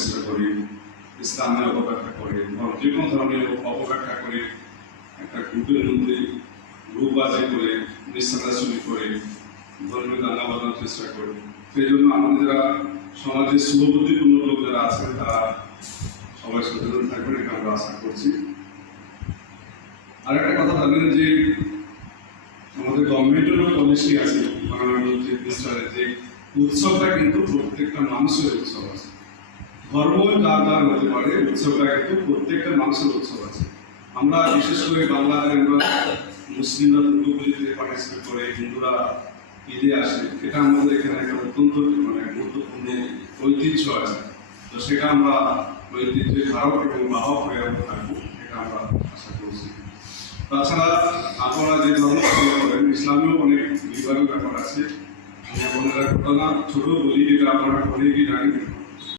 চেষ্টা করি, ইসলামের অপব্যাখ্যা করি, যে কোনো ধরনের অপব্যাখ্যা করে একটা গ্রুপের মধ্যে গ্রুপবাজি করে মিথ্যাচারী করে ধর্মীয় দাঙ্গা বাঁধানোর চেষ্টা করি। সেই জন্য আমাদের যারা সমাজের শুভবুদ্ধিপূর্ণ লোক যারা আছেন তারা সবাই সচেতন থাকবেন, এটা আমরা আশা করছি। আরেকটা কথা জানেন যে আমাদের গভর্নমেন্টেরও পলিসি আছে যে বিষয়ে যে উৎসবটা কিন্তু প্রত্যেকটা মানুষের উৎসব আছে। ধর্ম যার যার হতে পারে, উৎসবটা কিন্তু প্রত্যেকটা মানুষের উৎসব আছে। আমরা বিশেষ করে বাংলাদেশে আমরা মুসলিমরা দুর্গাপুজোতে পার্টিসিপেট করে, হিন্দুরা ঈদে আসে, এটা আমাদের এখানে একটা অত্যন্ত গুরুত্বপূর্ণ ঐতিহ্য আছে। তো সেটা আমরা ঐতিহ্যের ধারক এবং বাহক হয়ে থাকবো, এটা আমরা আশা করছি। তাছাড়া আপনারা যে ধর্ম ফলো করেন, ইসলামেও অনেক বিভাগের ব্যাপার আছে। আপনারা ঘটনা ছোট বলি, যেটা আপনারা অনেকেই জানেন।